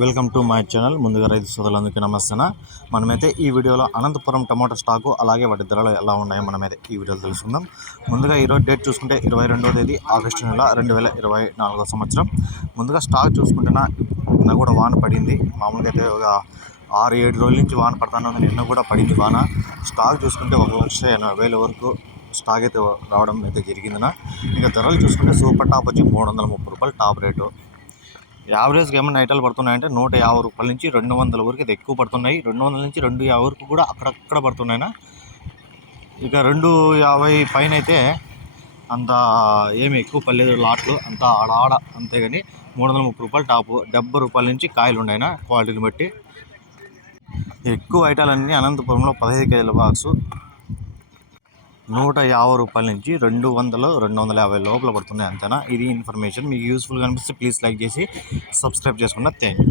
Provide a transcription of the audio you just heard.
Welcome to my channel. ముందుగా రైతు సోదరులందరికీ నమస్తేనా. మనమైతే ఈ వీడియోలో అనంతపురం టమాటో స్టాకు అలాగే వాటి ధరలు ఎలా ఉన్నాయో మనమైతే ఈ వీడియోలో తెలుసుకుందాం. ముందుగా ఈరోజు డేట్ చూసుకుంటే ఇరవై రెండవ తేదీ ఆగస్టు నెల రెండు వేల ఇరవై నాలుగో సంవత్సరం. ముందుగా స్టాక్ చూసుకుంటేనా నిన్న కూడా వాన పడింది. మామూలుగా అయితే ఒక ఆరు ఏడు రోజుల నుంచి వాన పడతానే ఉంది. నిన్న కూడా పడింది వాన. స్టాక్ చూసుకుంటే ఒక లక్ష ఎనభై వేల వరకు స్టాక్ అయితే రావడం అయితే జరిగిందిన. ఇంకా ధరలు చూసుకుంటే సూపర్ టాప్ వచ్చి మూడు వందల ముప్పై రూపాయలు టాప్ రేటు. యావరేజ్గా ఏమైనా ఐటాలు పడుతున్నాయంటే నూట యాభై రూపాయల నుంచి రెండు వందల వరకు అయితే ఎక్కువ పడుతున్నాయి. రెండు వందల నుంచి రెండు యాభై వరకు కూడా అక్కడక్కడ పడుతున్నాయినా. ఇక రెండు యాభై పైన అయితే అంత ఏమి ఎక్కువ పర్లేదు లాట్లు అంత ఆడ ఆడ అంతేగాని మూడు వందల ముప్పై రూపాయలు టాపు డెబ్బై రూపాయల నుంచి కాయలు ఉన్నాయినా క్వాలిటీని బట్టి. ఎక్కువ ఐటాలన్నీ అనంతపురంలో పదహైదు కేజీల బాక్సు నూట యాభై రూపాయల నుంచి రెండు వందలు రెండు వందల యాభై లోపల పడుతున్నాయి అంతేనా? ఇది ఇన్ఫర్మేషన్. మీకు యూస్ఫుల్గా అనిపిస్తే ప్లీజ్ లైక్ చేసి సబ్స్క్రైబ్ చేసుకున్న థ్యాంక్ యూ.